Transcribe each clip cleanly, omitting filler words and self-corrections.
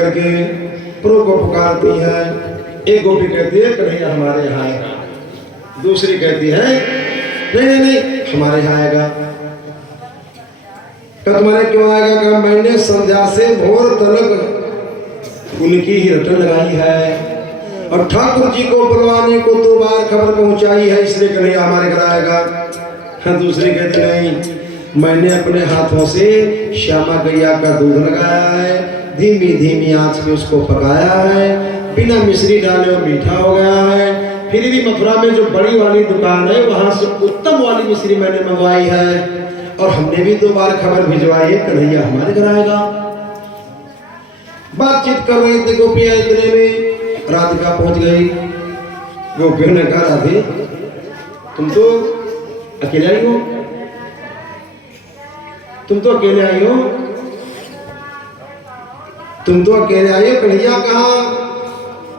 करके प्रभु को पुकारती है। एक गोपी कहती है कन्हैया हमारे यहाँ आएगा, दूसरी कहती है नहीं नहीं नहीं हमारे यहाँ आएगा। तुम्हारे क्यों आएगा? कहा मैंने संध्या से भोर तक उनकी ही रटन लगाई है और ठाकुर जी को बुलवाने को 2 बार खबर पहुंचाई है, इसलिए कन्हैया हमारे घर आएगा। दूसरी कहती नहीं, मैंने अपने हाथों से श्यामा गैया का दूध लगाया है, धीमी धीमी आंच पे उसको पकाया है, बिना मिश्री डाले और मीठा हो गया है। फिर भी मथुरा में जो बड़ी वाली दुकान है वहां से उत्तम वाली मिश्री मैंने मंगवाई है और हमने भी 2 बार खबर भिजवाई है, कन्हैया हमारे घर आएगा। बातचीत कर रहे थे गोपियां, इतने में राधिका पहुंच गई। गोपियों ने कहा राधे तुम तो अकेले आई हो, तुम तो अकेले आई हो, तुम तो अकेले आई हो, कन्हैया कहाँ?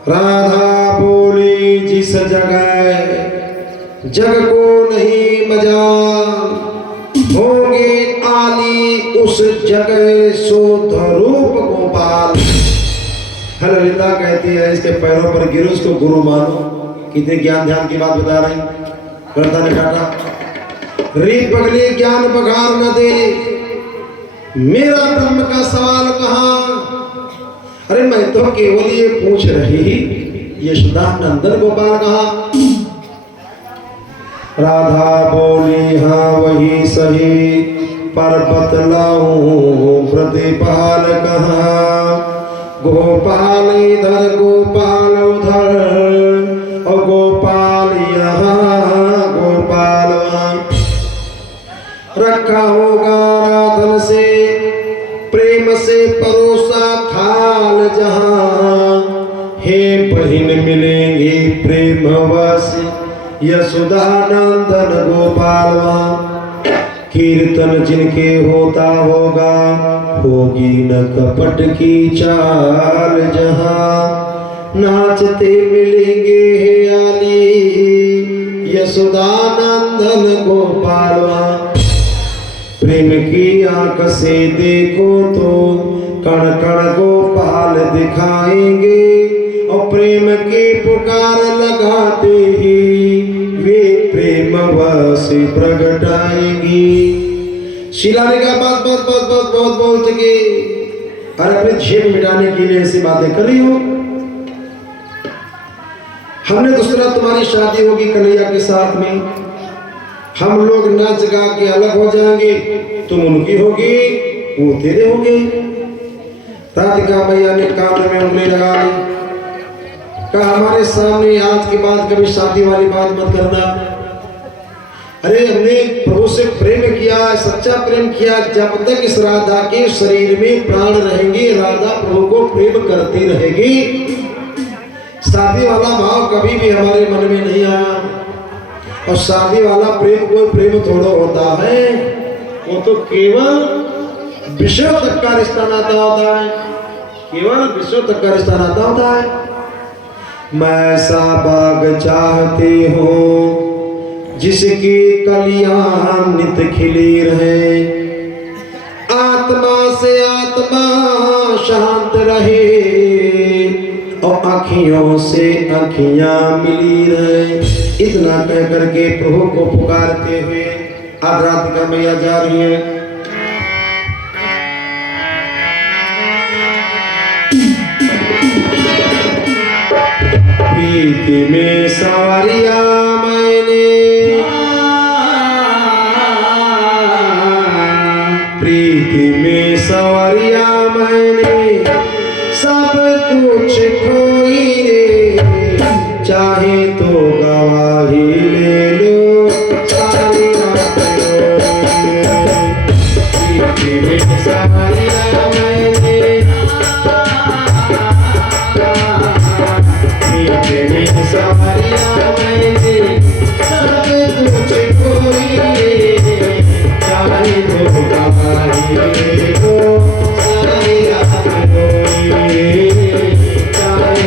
राधा बोली जिस जगह जग को नहीं मजाल, होंगे आली उस जगह शोध रूप गोपाल। ललिता कहती है इसके पैरों पर गिरो, उसको गुरु मानो। कितने ज्ञान ध्यान की बात बता रही। ललिता ने कहा रे पगली ज्ञान बघार न दे, मेरा ब्रह्म का सवाल कहाँ? अरे मैं तो केवल ये पूछ रही यशोदा नंदन गोपाल कहाँ? राधा बोली हाँ वही सही, पर बतलाऊं प्रतिपाल कहाँ? गोपाल इधर गोपाल उधर और गोपाल यहाँ गोपाल वहाँ। रखा होगा राधन से प्रेम से परोसा थाल जहाँ, हे बहिन मिलेंगे प्रेम वश यशोदा नंदन गोपाल वहाँ। कीर्तन जिनके होता होगा होगी न कपट की चाल जहाँ, नाचते मिलेंगे हे आली यशोदा नंदन गोपाल वहाँ। प्रेम की आंख से देखो तो कण कण गोपाल दिखाएंगे और प्रेम की पुकार लगाते ही वे प्रेम वश प्रगटाएंगी। शीला ने कहा बस बस बस बस बहुत बोल चुके, और अपने झेप मिटाने के लिए ऐसी बातें कर रही हो। हमने तो सुना तुम्हारी शादी होगी कन्हैया के साथ में, हम लोग नाच गा के अलग हो जाएंगे, तुम उनकी होगी वो तेरे होंगे। राधिका मैया ने कान में उंगली लगा ली, कहा हमारे सामने आज के बाद कभी शादी वाली बात मत करना। अरे हमने प्रभु से प्रेम किया, सच्चा प्रेम किया, जब तक इस राधा के शरीर में प्राण रहेंगे राधा प्रभु को प्रेम करती रहेगी। शादी वाला भाव कभी भी हमारे मन में नहीं आया, और शादी वाला प्रेम कोई प्रेम थोड़ा होता है, वो तो केवल विषयों तक का रिश्ता नाता होता है, केवल विषयों तक का रिश्ता नाता होता है। मैं ऐसा बाग चाहती हूँ जिसकी कलियां नित खिली रहे, आत्मा से आत्मा शांत रहे और आँखियों से आँखियां मिली रहे। इतना कह करके प्रभु को पुकारते हुए आज राधिका मैया जा रही है। प्रीति में सवारिया मैंने, प्रीति में सवारिया मैंने सब कुछ खोई रे, चाहे तो गवाही ले लो सारी रात रोई। प्रीति में सवारिया मैंने, प्रीति में सवारिया मैंने सब कुछ खोई रे, चाहे तो गवाही ले लो सारी रात रोई, चाहे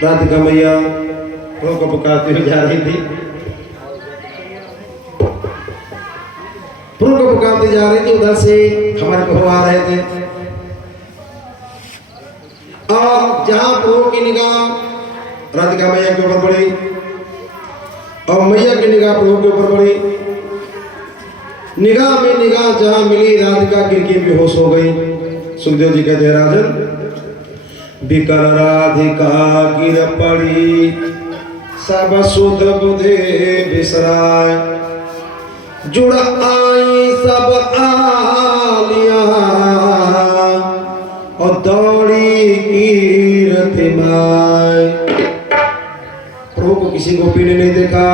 राधिका मैया प्रभु को पुकारते हुए जा रही थी, प्रभु को पुकारते जा रही थी। उधर से हमारे प्रभु आ रहे थे और जहां प्रभु की निगाह राधिका मैया के ऊपर पड़ी और मैया की निगाह प्रभु के ऊपर पड़ी, निगाह में निगाह जहां मिली राधिका गिर के बेहोश हो गई। सुखदेव जी कहते हैं राजन, बिकर राधिका गिर पड़ी सब सुध बुधे बिसराय, जुड़ आई सब आलिया और दौड़ी कीरति माय। प्रभु को किसी गोपी ने नहीं देखा,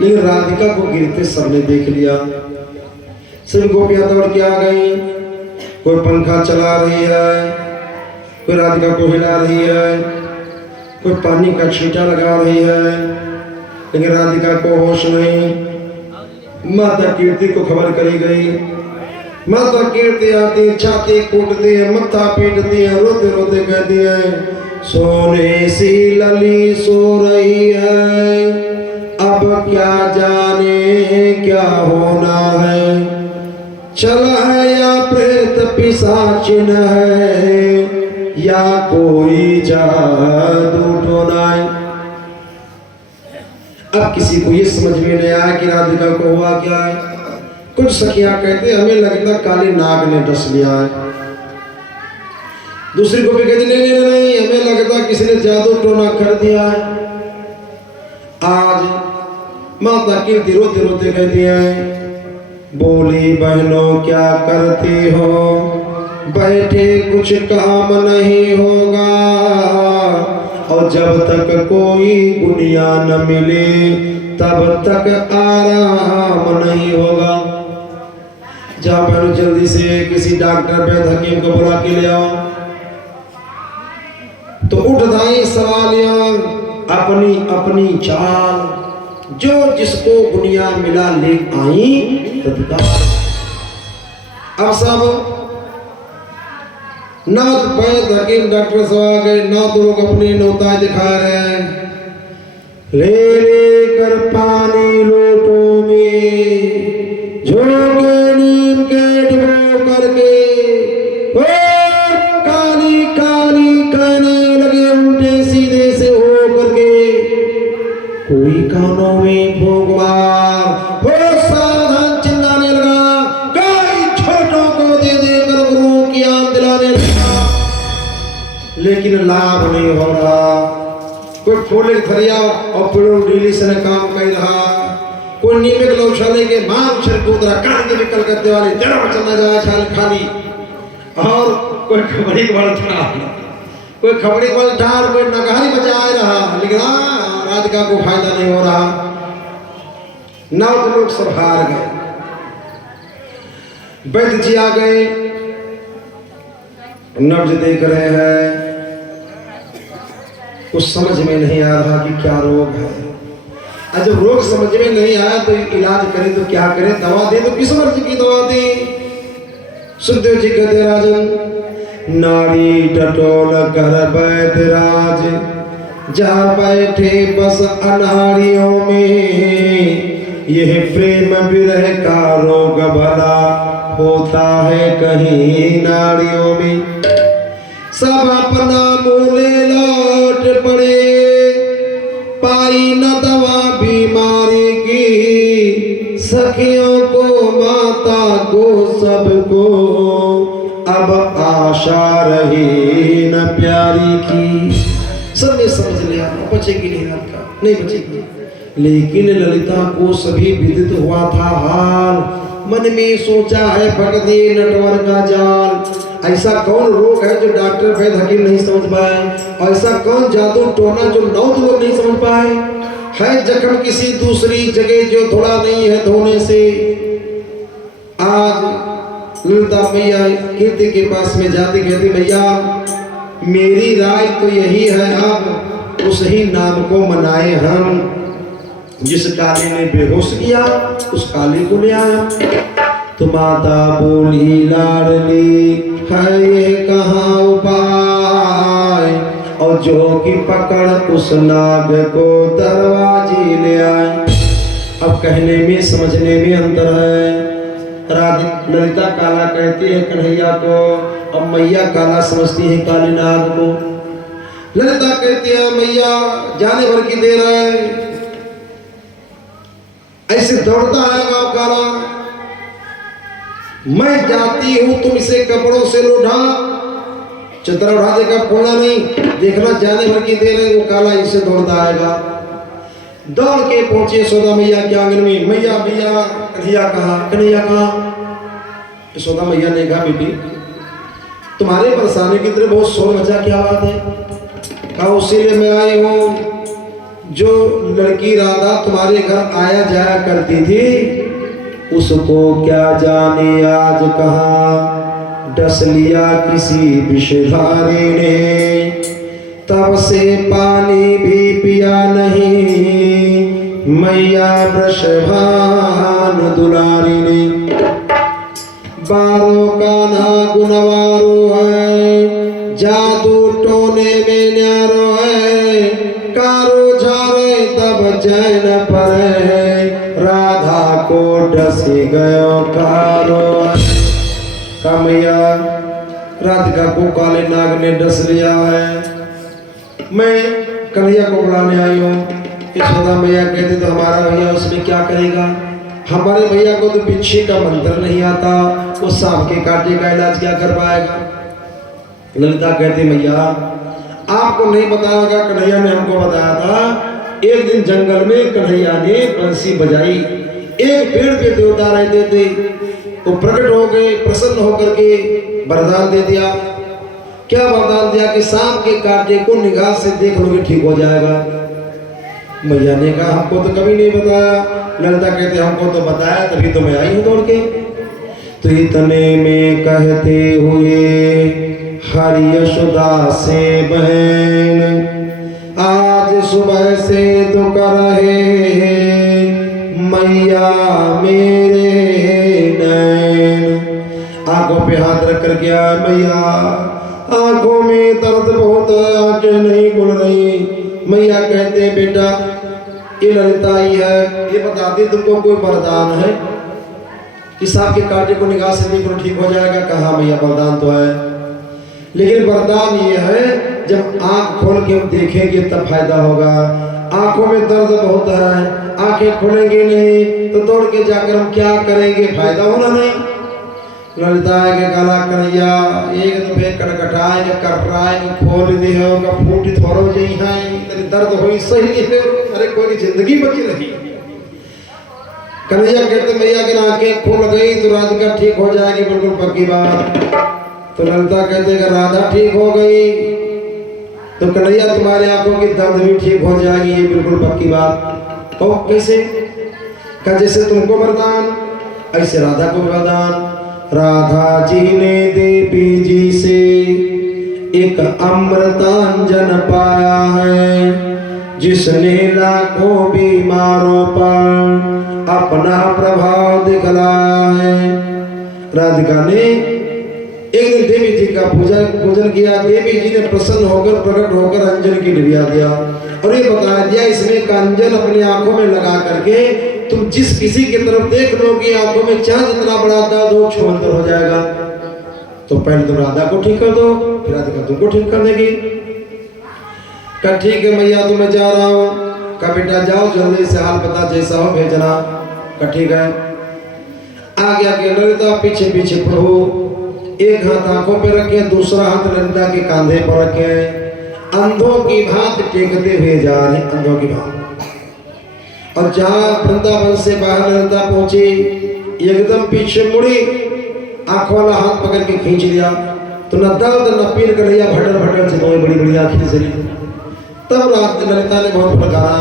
लेकिन राधिका को गिरते सबने देख लिया। सब गोपियां दौड़ के आ गई, कोई पंखा चला रही है, कोई राधिका को हिला रही है, कोई पानी का छींटा लगा रही है, लेकिन राधिका को होश नहीं। माता कीर्ति को खबर करी गई। माता कीर्ति आती, छाती कूटती है, मत्था पीटती है, रोते रोते कहती है सोने सी लली सो रही है, अब क्या जाने क्या होना है, चला है या प्रेत पिशाच है, या कोई जादू टोना है। अब किसी को ये समझ में नहीं आया कि राधिका को हुआ क्या है। कुछ सखियां कहते हमें लगता काले नाग ने डस लिया है, दूसरी को भी कहती नहीं नहीं नहीं हमें लगता किसी ने जादू टोना कर दिया है। आज माता कीर्ति रोते रोते कहती है बोली बहनों क्या करती हो, बैठे कुछ काम नहीं होगा, और जब तक कोई गुनिया न मिले तब तक आराम नहीं होगा। जा बहनों जल्दी से किसी डॉक्टर वैद्य हकीम को बुला के ले आओ। तो उठ दाई सवालियां अपनी अपनी चाल, जो जिसको दुनिया मिला ले आई तत्काल। अब सब ना तो वैद हकीम डॉक्टर सब आ गए, ना तो लोग अपने नौताएं दिखा रहे हैं। ले लेकर पानी लोटों में झोंके नीम के डुबो करके ओ काली काली कहने लगे उल्टे सीधे से हो करके। कोई कानों में भोग मार हो सावधान चिल्लाने लगा, कई छोटों को दे देकर गुरुओं की आंख दिलाने लगा, लेकिन लाभ नहीं हो रहा। कोई फूले धरिया और पेड़ों डीली से काम कर रहा, कोई नीमे गौशाले के मान छर कूदरा कान के विकल करते वाले जरा बचना जा छाल खाली, और कोई खबरी वाला था, कोई खबरी वाला ठार, कोई नगारी बजा रहा, लेकिन राधिका को फायदा नहीं हो रहा। नौ तो लोग सब हार गए। वैद्य जी आ गए, नब्ज देख रहे हैं, कुछ समझ में नहीं आ रहा कि क्या रोग है। और जब रोग समझ में नहीं आया तो इलाज करें तो क्या करें, दवा दे तो किस मर्ज की दवा दे। सुखदेव जी कहते राजन, नाड़ी टटोल कर वैद्य राज, जा बैठे बस अनाड़ियों में, यह प्रेम विरह का रोग भला होता है कहीं नाड़ियों में। सब अपना बोले लौट पड़े, पाई न दवा बीमारी की, सखियों को माता को सबको अब आशा रही न प्यारी की। सबने समझ लिया बचेगी नहीं, रात का नहीं बचेगी, लेकिन ललिता को सभी विदित हुआ था हाल। मन में सोचा है पकड़ दिए नटवर का जाल। ऐसा कौन रोग है जो डॉक्टर वैद्य हकीम नहीं समझ पाए, ऐसा कौन जादू टोना जो नौ लोग नहीं समझ पाए। है जख्म किसी दूसरी जगह जो थोड़ा नहीं है धोने से। आज ललिता मैया कीर्ति के पास में जाती कहती, मैया मेरी राय तो यही है, अब उस ही नाम को मनाए हम, जिस काली ने बेहोश किया उस काली को ले आया। तो माता बोली लाडली, है ये कहाँ उपाय, और जो कि पकड़ उस नाग को दरवाजे ले आए। अब कहने में समझने में अंतर है। ललिता काला कहती है कन्हैया को, अब मैया काला समझती है काली नाग को। ललिता कहती है मैया जाने भर की देर है, ऐसे दौड़ता है गाँव काला, मैं जाती हूं तुम इसे कपड़ों से लोढ़ा, चदरा उठा देगा पोड़ा नहीं, देखना जाने भर की देर है, वो काला इसे दौड़ता आएगा। दौड़ के पहुंचे यशोदा मैया के आंगन में। मैया मैया कन्हैया कहा, कन्हैया कहा। यशोदा मैया ने कहा बेटी तुम्हारे परेशानी की तरह बहुत शोर मचा, क्या बात है। कहा उसीलिए मैं आई हूँ, जो लड़की राधा तुम्हारे घर आया जाया करती थी उसको क्या जाने आज कहा डस लिया किसी विषधारी ने, तब से पानी भी पिया नहीं मैया वृषभान दुलारी ने। बारो कान्हा गुणवारो है, जादू टोने में न्यारो है, कारो झारे तब चैन परे, राधा को डसी गयो कारो। मैया राधिका को काले नाग ने डस लिया है, मैं कन्हैया को बुलाने आई हूँ। यशोदा मैया कहती तो हमारा भैया उसमें क्या करेगा, हमारे भैया को तो बिच्छी का मंत्र नहीं आता, वो सांप के कांटे का इलाज क्या कर पाएगा। ललिता कहती मैया आपको नहीं बताया होगा, कन्हैया ने हमको बताया था। एक दिन जंगल में कन्हैया ने बंसी बजाई, एक पेड़ पे देवता रहते थे, तो प्रकट हो गए, प्रसन्न होकर के वरदान दे दिया। क्या वरदान दिया कि सांप के कांटे को निगाह से देख लोगे ठीक हो जाएगा। मैया ने कहा हमको तो कभी नहीं बताया। ललिता कहते हमको तो बताया, तभी तो मैं आई हूँ दौड़ के। तो इतने में कहते हुए हरि यशोदा से बहन आज सुबह से दुख रहे मैया मेरे नैन। आंखों पे हाथ रख कर गया मैया आंखों में दर्द बहुत है, आंखें नहीं खुल रही। मैया कहते हैं बेटा ये ललिता ही है, ये बताती तुमको कोई वरदान है कि सांप के कांटे को निगाह से देखो ठीक हो जाएगा? कहा मैया वरदान तो है, लेकिन वरदान ये है जब आंख खोल के हम देखेंगे तब फायदा होगा। आंखों में दर्द बहुत है, आंखें खुलेंगी नहीं तो दौड़ के जाकर हम क्या करेंगे? फायदा होना नहीं। ललिता के काला कन्हैया एक तो फिर कटकटाए के कटराए के खोल दी है का फूट थोड़ो जई है तेरी दर्द होई सही है, अरे कोई की जिंदगी बची रही। कन्हैया कहते मैया की आंखें खुल गई तो राधिका ठीक हो जाएगी, बिल्कुल पक्की बात। तो ललिता कहते कि राधा ठीक हो गई तो कन्हैया तुम्हारे आंखों की दर्द भी ठीक हो जाएगी, ये बिल्कुल पक्की बात। तो कैसे? क्या जैसे तुमको वरदान ऐसे राधा को वरदान। राधा जी ने देवी जी से एक अमृतांजन पाया है, जिसने लाखों बीमारों पर अपना प्रभाव दिखलाया है। राधिका ने एक दिन देवी जी का पूजन किया। देवी जी ने प्रसन्न होकर प्रकट होकर अंजन की डिबिया दिया और ये बता दिया इसमें का अंजन अपनी आंखों में लगा करके तुम जिस किसी की तरफ देख लोगे आंखों में चाहे जितना बड़ा दर्द हो छुमंतर हो जाएगा। तो पहले तुम राधा को ठीक कर दो, फिर राधिका तुमको ठीक कर देगी। कहा ठीक है मैया तो मैं जा रहा हूँ। कहा बेटा जाओ जल्दी से हाल पता जैसा हो भेजना। कहा ठीक है। आगे आगे ललिता पीछे पीछे प्रभु एक हाथ आंखों पे रखे दूसरा हाथ ललिता के कांधे पर रखे, अंधों की भांति टेकते हुए जा रहे, अंधों की भांति। और जहां वृंदावन से बाहर ललिता पहुंची एकदम पीछे मुड़ी, आंखों वाला हाथ पकड़ के खींच लिया तो न दर्द न पीर कन्हैया भटल भटल से बड़ी बड़ी आंखें चली। तब रात ललिता ने बहुत फटकारा,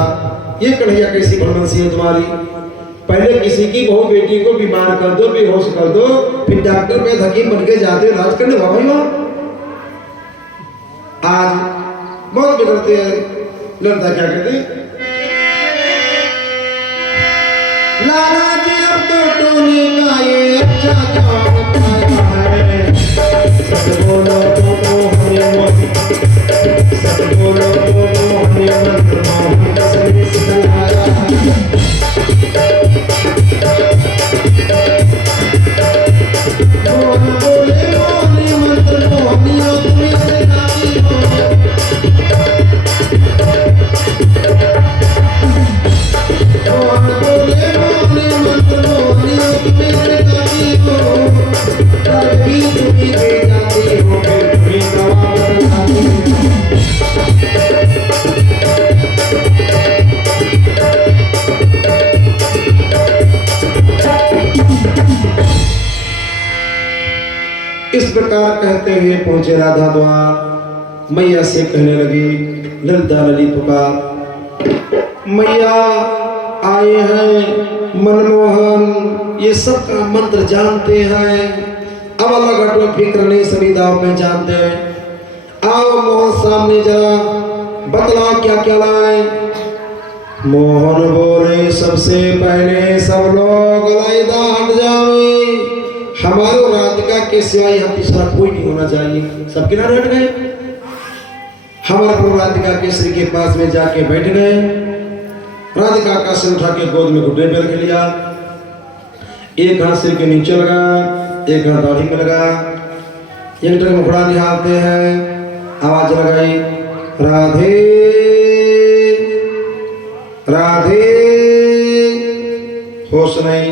ये कन्हैया कैसी भ्रमणसी है तुम्हारी? पहले किसी की बहू बेटी को बीमार कर दो, बेहोश कर दो, फिर डॉक्टर वैद हकीम बन के जाते हो इलाज करने भाई वहां। आज बहुत बिगड़ते हैं। ललिता क्या कहते हैं? लाला जी अब तो टोने का ये अच्छा जवाब पाया है। सब बोलो तो हमें सब बोलो तो हमें मंत्र मोहन से सिखाया। मोहन बोले मोहन मंत्र मोहनियों तुम्हें सिखाती हो। मोहन बोले मोहन मंत्र मोहनियों तुम्हें सिखाती हो। कभी तुम्हें दे जाती हो फिर तुम्हें दवा बताती हो। इस प्रकार कहते हुए पहुंचे राधा द्वार। मैया से कहने लगी ललिता ललित पुकार, मैया आए हैं मनमोहन, ये सब का मंत्र जानते हैं, अब अलग हटो फिक्र नहीं, सभी दाव में जानते हैं। आओ मोहन सामने जरा बतलाओ क्या क्या लाए। मोहन बोले सबसे पहले सब लोग अलग हट जाओ, हमारे राधिका के सिवाय यहाँ तीसरा कोई नहीं होना चाहिए। सब किनारे हट गए। हमारे प्रभु राधिका के श्री के पास में जाके बैठ गए। राधिका का सिर उठा के गोद में घुटने पे रख लिया। एक हाथ सिर के नीचे लगा, एक हाथ दाढ़ी में लगा, एक टक मुखड़ा निहारते हैं। आवाज लगाई राधे राधे। होश नहीं।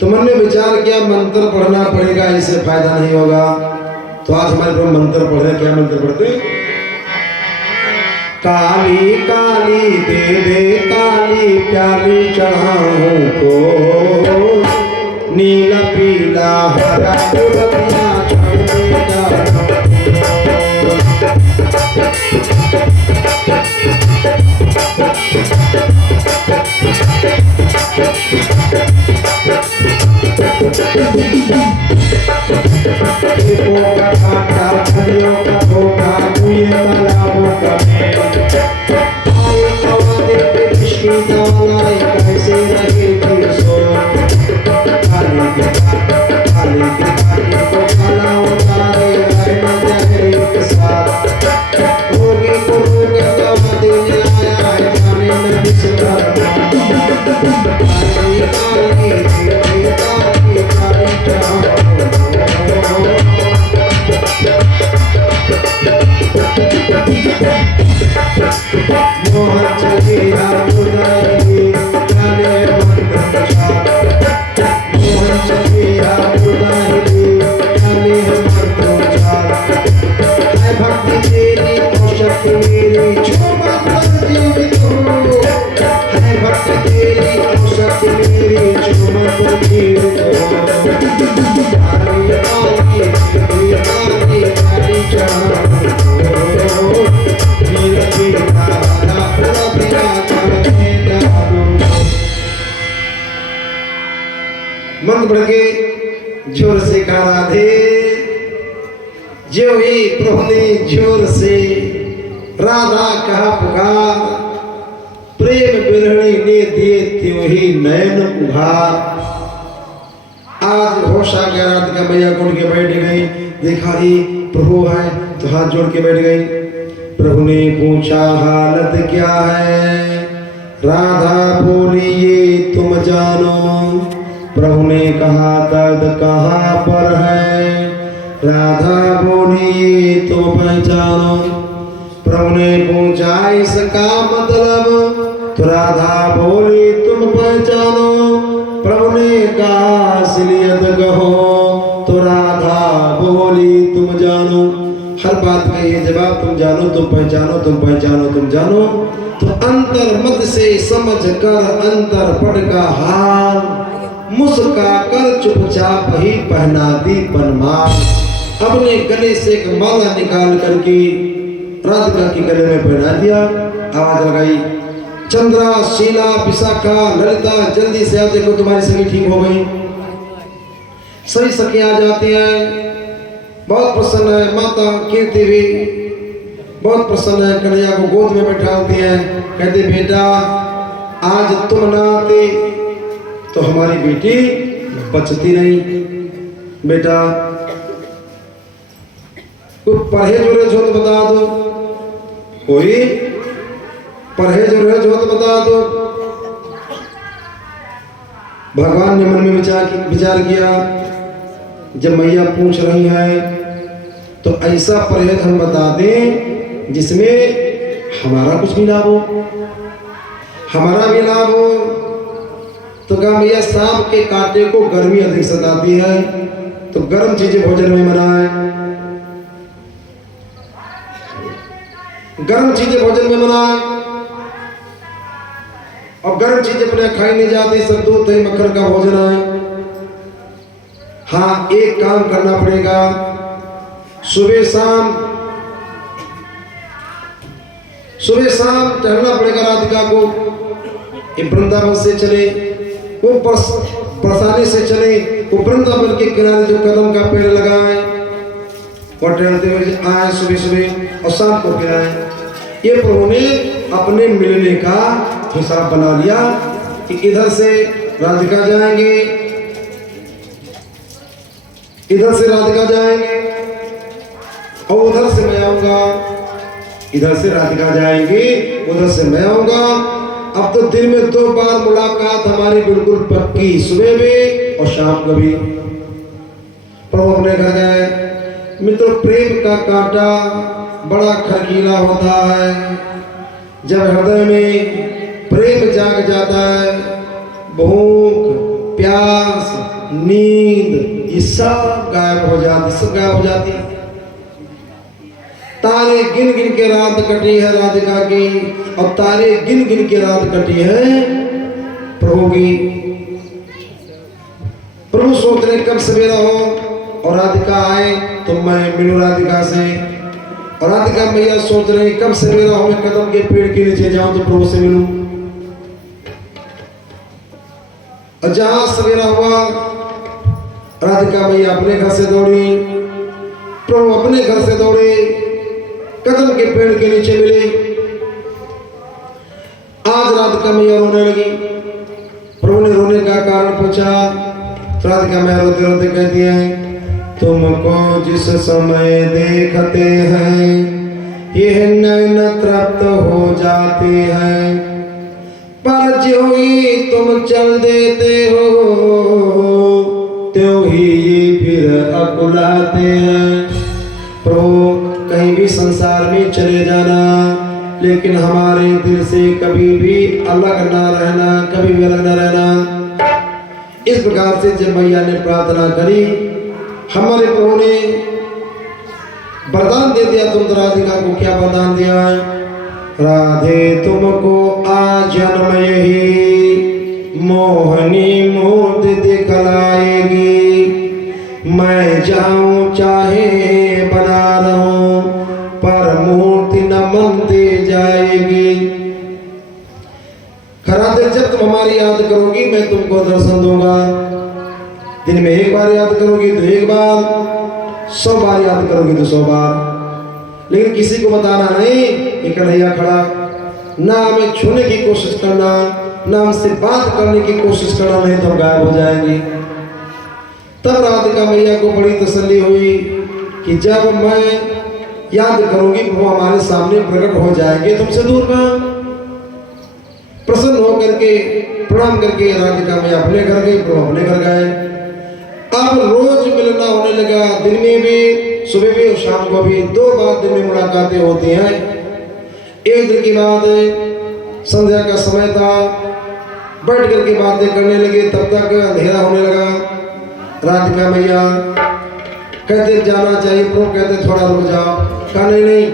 तुमने विचार किया मंत्र पढ़ना पड़ेगा, इससे फायदा नहीं होगा। तो आज हमारे प्रभु मंत्र पढ़ रहे। क्या मंत्र पढ़ते? काली काली दे दे काली प्याली चढ़ाऊं तो, नीला पीला हरा गुलाबिया ये तालाबों का मेल आए कवादे पे किश्ती तवानाए कैसे रहे फिर सो खाली के काटे को काला उतारे आए न जाए एक साथ रोगी को रोग कवादे ने आया है जाने न बिसरा मोहन चलिया बुदाई जाने मंत्र मोहन चलिया बुदाई जाने मंत्र है भक्ति तेरी और शक्ति मेरी क्षमा कर जीवित हो है भक्ति तेरी और शक्ति मेरी क्षमा कर जीवित हो आगे आगे आगे आगे मंद बढ़ के जोर से कहा राधे जो ही प्रभु ने जोर से राधा कहा पुकार प्रेम बिरहणी ने दिए त्यों ही नयन उघार आज होश आ गया राधिका मैया गुण के बैठ गई देखा ही प्रभु है तो हाथ जोड़ के बैठ गई प्रभु ने पूछा हालत क्या है राधा बोली ये तुम जानो प्रभु ने कहा दर्द कहाँ पर है राधा बोली ये तुम पहचानो प्रभु ने पूछा इसका मतलब तो राधा बोली तुम पहचानो प्रभु ने कहा असलियत कहो तो राधा बोली तुम जानो हर बात का ये जवाब तुम जानो तुम पहचानो तुम पहचानो तुम जानो तो अंतर मत से समझ कर अंतर पट का हाल मुस्का कर चुपचाप ही पहना दी बनमाल अपने गले से एक माला निकाल करके राधिका के गले में पहना दिया आवाज लगाई चंद्रा शीला विशाखा ललिता जल्दी से आप देखो तुम्हारी सखी ठीक हो गई सभी सखियां आ जाती हैं बहुत प्रसन्न है माता कीर्ति भी बहुत प्रसन्न है कन्हैया को गोद में बैठाती हैं कहते बेटा आज तुम ना आते तो हमारी बेटी बचती नहीं बेटा कोई परहेज उरहेज हो तो बता दो कोई परहेज उरहेज हो तो बता दो भगवान ने मन में विचार किया जब मैया पूछ रही है तो ऐसा परहेज हम बता दें जिसमें हमारा कुछ भी लाभ हो हमारा भी लाभ हो तो कहा मैया सांप के कांटे को गर्मी अधिक सताती है तो गर्म चीजें भोजन में बनाए गर्म चीजें भोजन में बनाए और गर्म चीजें अपने खाई नहीं जाती सब दूध दही मक्खन का भोजन है हाँ एक काम करना पड़ेगा सुबह शाम टहलना पड़ेगा राधिका को वृंदावन से चले वो बरसाने से चले वो वृंदावन के किनारे जो कदम का पेड़ लगाए और टहलते हुए आए सुबह और शाम को फिर आए ये प्रभु ने अपने मिलने का हिसाब बना लिया कि इधर से राधिका जाएंगे इधर से राधिका जाएंगे और उधर से मैं आऊंगा इधर से राधिका जाएंगी उधर से मैं आऊंगा अब तो दिन में 2 बार मुलाकात हमारी बिल्कुल पक्की सुबह भी और शाम को भी प्रभु अपने घर गए मित्र प्रेम का कांटा बड़ा खरकीला होता है जब हृदय में प्रेम जाग जाता है भूख प्यास नींद ये सब गायब हो जाती तारे गिन गिन के रात कटी है राधिका की और तारे गिन गिन के रात कटी है प्रभु की प्रभु सोच रहे कब सवेरा हो और राधिका आए तो मैं मिलूं राधिका से और राधिका मैया सोच रहे कब सवेरा हो मैं कदम के पेड़ के नीचे जाऊं तो प्रभु से मिलूं और जहां सवेरा हुआ राधिका मैया अपने घर से दौड़ी प्रभु अपने घर से दौड़े कदम के पेड़ के नीचे मिले। आज राधिका मैया रोने लगी। प्रभु ने रोने का कारण पूछा। राधिका मैया रोते रोते कहती है, तुमको जिस समय देखते हैं यह नैन तृप्त हो जाते हैं, पर जो ही तुम चल देते हो त्यों ही ये फिर अकुलाते हैं। प्रभु कहीं भी संसार में चले जाना, लेकिन हमारे दिल से कभी भी अलग ना रहना, कभी भी अलग ना रहना। इस प्रकार से जब मैया ने प्रार्थना करी, हमारे प्रभु ने वरदान दे दिया। तुम राधिका को क्या वरदान दिया है? राधे तुमको आजन्म यही मोहनी मूर्ति दिखलाएगी, मैं जाऊं चाहे बना रहूं पर मूर्ति न मनती जाएगी। राधे जब तुम हमारी याद करोगी मैं तुमको दर्शन दूंगा। दिन में एक बार याद करोगी तो एक बार, 100 बार याद करोगी तो 100 बार, लेकिन किसी को बताना नहीं। कन्हैया खड़ा, ना हमें छूने की कोशिश करना, ना हमसे बात करने की कोशिश करना, नहीं तो गायब हो जाएंगे। तब राधिका मैया को बड़ी तसल्ली हुई कि जब मैं याद करूंगी वो हमारे सामने प्रकट हो जाएंगे, तुमसे दूर कहां। प्रसन्न होकर के प्रणाम करके राधिका मैया अपने घर गई, प्रभु अपने घर गए। अब रोज मिलना होने लगा, दिन में भी, सुबह भी और शाम को भी। 2 बार दिन में मुलाकातें होती हैं। एक दिन के बाद संध्या का समय था, बैठ करके बातें करने लगे। तब तक अंधेरा होने लगा। राधिका मैया कहते जाना चाहिए, प्रभु कहते थोड़ा रुक जाओ। कहा नहीं नहीं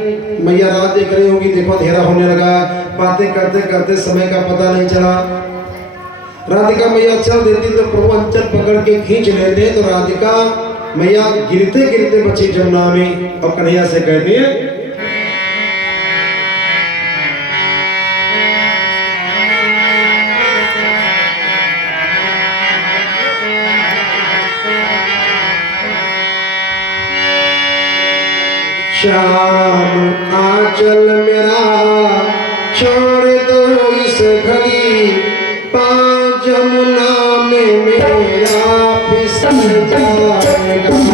मैया रात देख रही होगी, देखो अंधेरा होने लगा। बातें करते करते समय का पता नहीं चला। राधिका मैया चल देती तो प्रभु अंचल पकड़ के खींच लेते, तो राधिका मैया गिरते गिरते बची जमुना में। और कन्हैया से कहती है, श्याम आंचल मेरा छोड़ दो इस घड़ी, पांच जमुना में मेरा फिसल जाएगा।